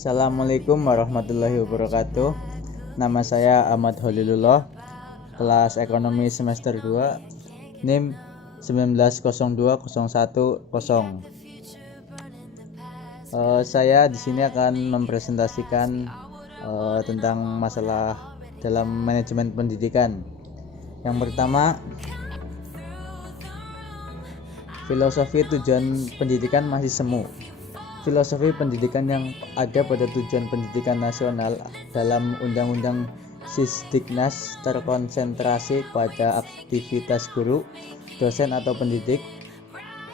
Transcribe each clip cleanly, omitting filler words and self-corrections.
Assalamualaikum warahmatullahi wabarakatuh. Nama saya Ahmad Holilullah, kelas ekonomi semester 2, NIM 1902010. Saya di sini akan mempresentasikan tentang masalah dalam manajemen pendidikan. Yang pertama, filosofi tujuan pendidikan masih semu. Filosofi pendidikan yang ada pada tujuan pendidikan nasional dalam Undang-Undang Sisdiknas terkonsentrasi pada aktivitas guru, dosen atau pendidik.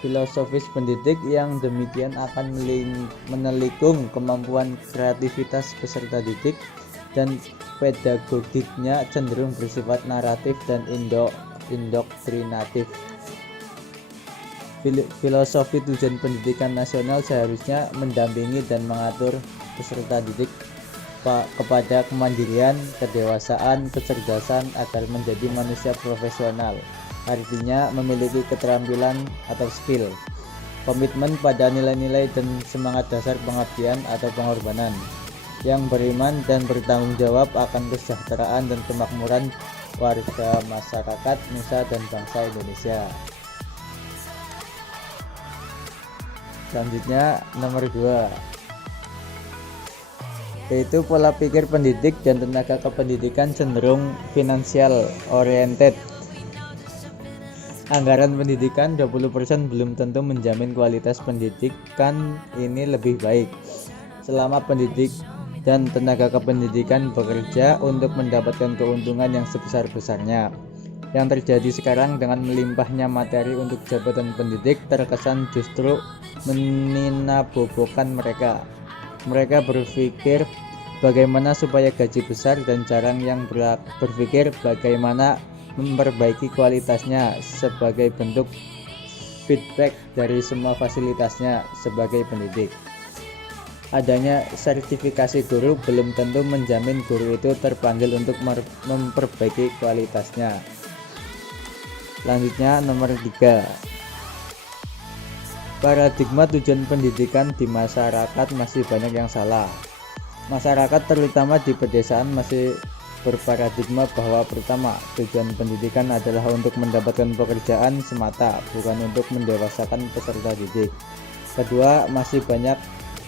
Filosofis pendidik yang demikian akan menelikung kemampuan kreativitas peserta didik, dan pedagogiknya cenderung bersifat naratif dan indoktrinatif. Filosofi tujuan pendidikan nasional seharusnya mendampingi dan mengatur peserta didik kepada kemandirian, kedewasaan, kecerdasan agar menjadi manusia profesional. Artinya memiliki keterampilan atau skill, komitmen pada nilai-nilai dan semangat dasar pengabdian atau pengorbanan, yang beriman dan bertanggung jawab akan kesejahteraan dan kemakmuran warga masyarakat, nusa dan bangsa Indonesia. Selanjutnya nomor 2, yaitu pola pikir pendidik dan tenaga kependidikan cenderung finansial oriented. Anggaran pendidikan 20% belum tentu menjamin kualitas pendidikan ini lebih baik selama pendidik dan tenaga kependidikan bekerja untuk mendapatkan keuntungan yang sebesar-besarnya. Yang terjadi sekarang dengan melimpahnya materi untuk jabatan pendidik terkesan justru meninabobokan mereka. Mereka berpikir bagaimana supaya gaji besar dan jarang yang berpikir bagaimana memperbaiki kualitasnya sebagai bentuk feedback dari semua fasilitasnya sebagai pendidik. Adanya sertifikasi guru belum tentu menjamin guru itu terpanggil untuk memperbaiki kualitasnya. Selanjutnya nomor 3, paradigma tujuan pendidikan di masyarakat masih banyak yang salah. Masyarakat terutama di pedesaan masih berparadigma bahwa pertama, tujuan pendidikan adalah untuk mendapatkan pekerjaan semata, bukan untuk mendewasakan peserta didik. Kedua, masih banyak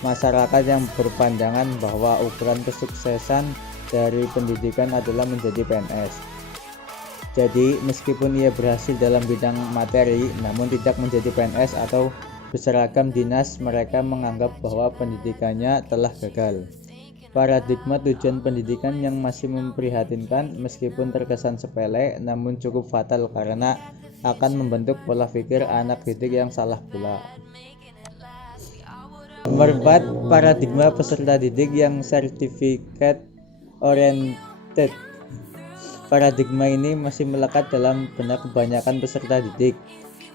masyarakat yang berpandangan bahwa ukuran kesuksesan dari pendidikan adalah menjadi PNS. Jadi, meskipun ia berhasil dalam bidang materi, namun tidak menjadi PNS atau berseragam dinas, mereka menganggap bahwa pendidikannya telah gagal. Paradigma tujuan pendidikan yang masih memprihatinkan meskipun terkesan sepele, namun cukup fatal karena akan membentuk pola pikir anak didik yang salah pula. Nomor 4, paradigma peserta didik yang certificate oriented. Paradigma ini masih melekat dalam benak kebanyakan peserta didik.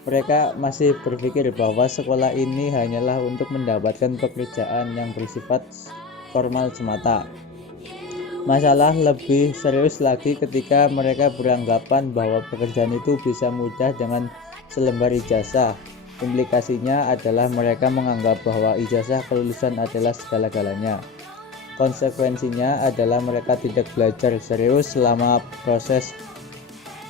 Mereka masih berpikir bahwa sekolah ini hanyalah untuk mendapatkan pekerjaan yang bersifat formal semata. Masalah lebih serius lagi ketika mereka beranggapan bahwa pekerjaan itu bisa mudah dengan selembar ijazah. Implikasinya adalah mereka menganggap bahwa ijazah kelulusan adalah segala-galanya. Konsekuensinya adalah mereka tidak belajar serius selama proses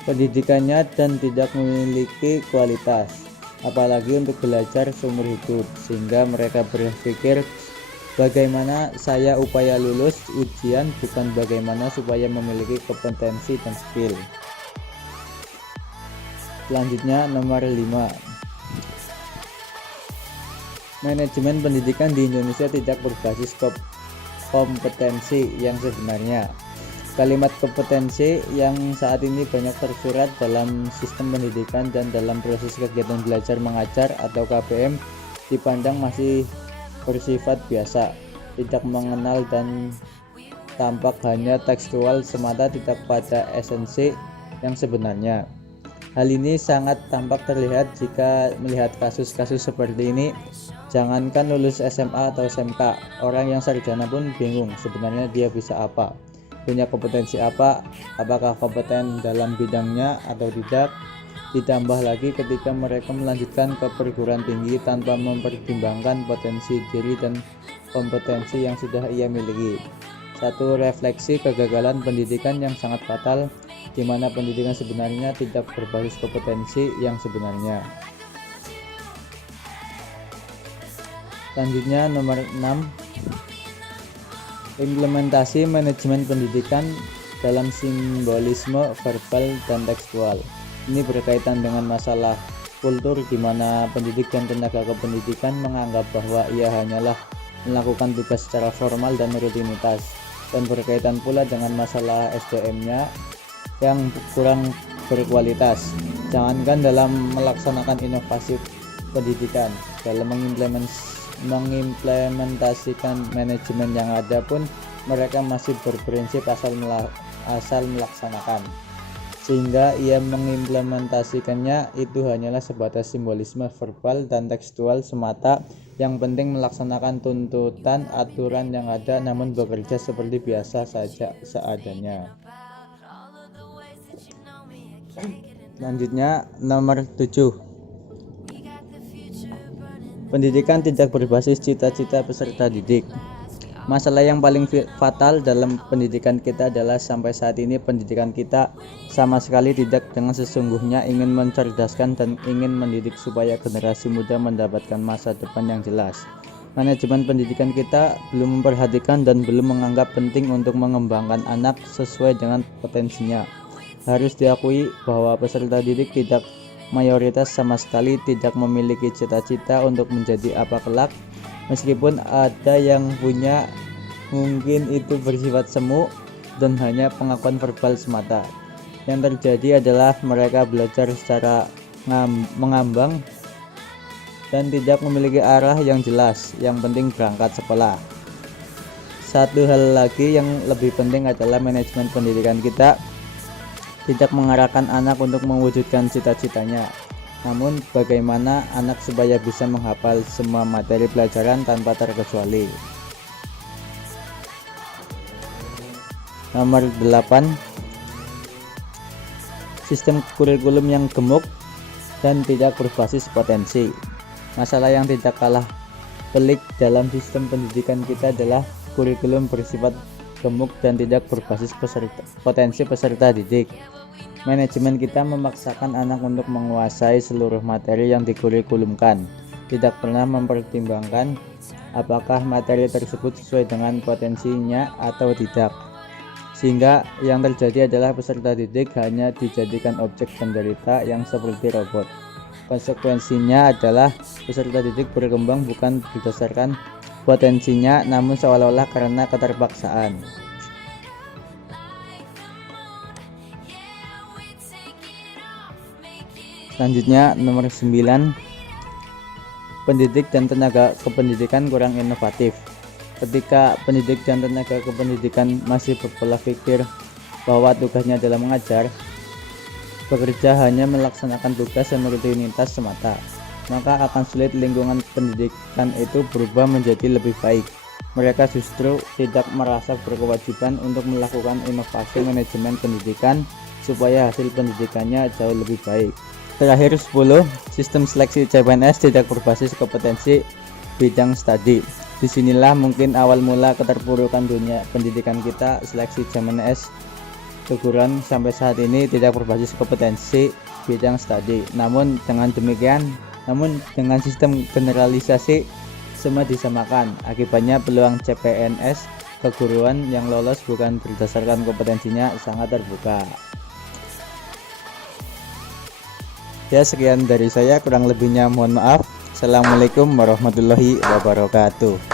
pendidikannya dan tidak memiliki kualitas, apalagi untuk belajar seumur hidup, sehingga mereka berpikir bagaimana saya upaya lulus ujian, bukan bagaimana supaya memiliki kompetensi dan skill. Selanjutnya nomor 5, manajemen pendidikan di Indonesia tidak berbasis kompetensi yang sebenarnya. Kalimat kompetensi yang saat ini banyak tersurat dalam sistem pendidikan dan dalam proses kegiatan belajar mengajar atau KBM dipandang masih bersifat biasa, tidak mengenal dan tampak hanya tekstual semata, tidak pada esensi yang sebenarnya. Hal ini sangat tampak terlihat jika melihat kasus-kasus seperti ini. Jangankan lulus SMA atau SMK, orang yang sarjana pun bingung sebenarnya dia bisa apa, punya kompetensi apa, apakah kompeten dalam bidangnya atau tidak. Ditambah lagi ketika mereka melanjutkan ke perguruan tinggi tanpa mempertimbangkan potensi diri dan kompetensi yang sudah ia miliki. Satu refleksi kegagalan pendidikan yang sangat fatal, di mana pendidikan sebenarnya tidak berbasis kompetensi yang sebenarnya. Selanjutnya nomor 6, implementasi manajemen pendidikan dalam simbolisme verbal dan tekstual. Ini berkaitan dengan masalah kultur di mana pendidik dan tenaga kependidikan menganggap bahwa ia hanyalah melakukan tugas secara formal dan rutinitas, dan berkaitan pula dengan masalah SDM-nya yang kurang berkualitas. Jangankan dalam melaksanakan inovasi pendidikan, dalam mengimplementasikan manajemen yang ada pun mereka masih berprinsip asal melaksanakan, sehingga ia mengimplementasikannya itu hanyalah sebatas simbolisme verbal dan tekstual semata. Yang penting melaksanakan tuntutan aturan yang ada, namun bekerja seperti biasa saja seadanya. Selanjutnya nomor 7, pendidikan tidak berbasis cita-cita peserta didik. Masalah yang paling fatal dalam pendidikan kita adalah sampai saat ini pendidikan kita sama sekali tidak dengan sesungguhnya ingin mencerdaskan dan ingin mendidik supaya generasi muda mendapatkan masa depan yang jelas. Manajemen pendidikan kita belum memperhatikan dan belum menganggap penting untuk mengembangkan anak sesuai dengan potensinya. Harus diakui bahwa peserta didik tidak mayoritas sama sekali tidak memiliki cita-cita untuk menjadi apa kelak. Meskipun ada yang punya, mungkin itu bersifat semu dan hanya pengakuan verbal semata. Yang terjadi adalah mereka belajar secara mengambang dan tidak memiliki arah yang jelas. Yang penting berangkat sekolah. Satu hal lagi yang lebih penting adalah manajemen pendidikan kita tidak mengarahkan anak untuk mewujudkan cita-citanya, namun bagaimana anak supaya bisa menghafal semua materi pelajaran tanpa terkecuali. Nomor 8, sistem kurikulum yang gemuk dan tidak berbasis potensi. Masalah yang tidak kalah pelik dalam sistem pendidikan kita adalah kurikulum bersifat gemuk dan tidak berbasis potensi peserta didik. Manajemen kita memaksakan anak untuk menguasai seluruh materi yang dikurikulumkan, tidak pernah mempertimbangkan apakah materi tersebut sesuai dengan potensinya atau tidak, sehingga yang terjadi adalah peserta didik hanya dijadikan objek penderita yang seperti robot. Konsekuensinya adalah peserta didik berkembang bukan berdasarkan potensinya, namun seolah-olah karena keterpaksaan. Selanjutnya nomor 9, pendidik dan tenaga kependidikan kurang inovatif. Ketika pendidik dan tenaga kependidikan masih berpola pikir bahwa tugasnya adalah mengajar, bekerja hanya melaksanakan tugas dan rutinitas semata, maka akan sulit lingkungan pendidikan itu berubah menjadi lebih baik. Mereka justru tidak merasa berkewajiban untuk melakukan inovasi manajemen pendidikan supaya hasil pendidikannya jauh lebih baik. Terakhir 10, sistem seleksi CPNS tidak berbasis kompetensi bidang studi. Disinilah mungkin awal mula keterpurukan dunia pendidikan kita. Seleksi CPNS keguruan sampai saat ini tidak berbasis kompetensi bidang studi. Namun dengan sistem generalisasi semua disamakan. Akibatnya peluang CPNS keguruan yang lolos bukan berdasarkan kompetensinya sangat terbuka. Ya, sekian dari saya, kurang lebihnya mohon maaf. Assalamualaikum warahmatullahi wabarakatuh.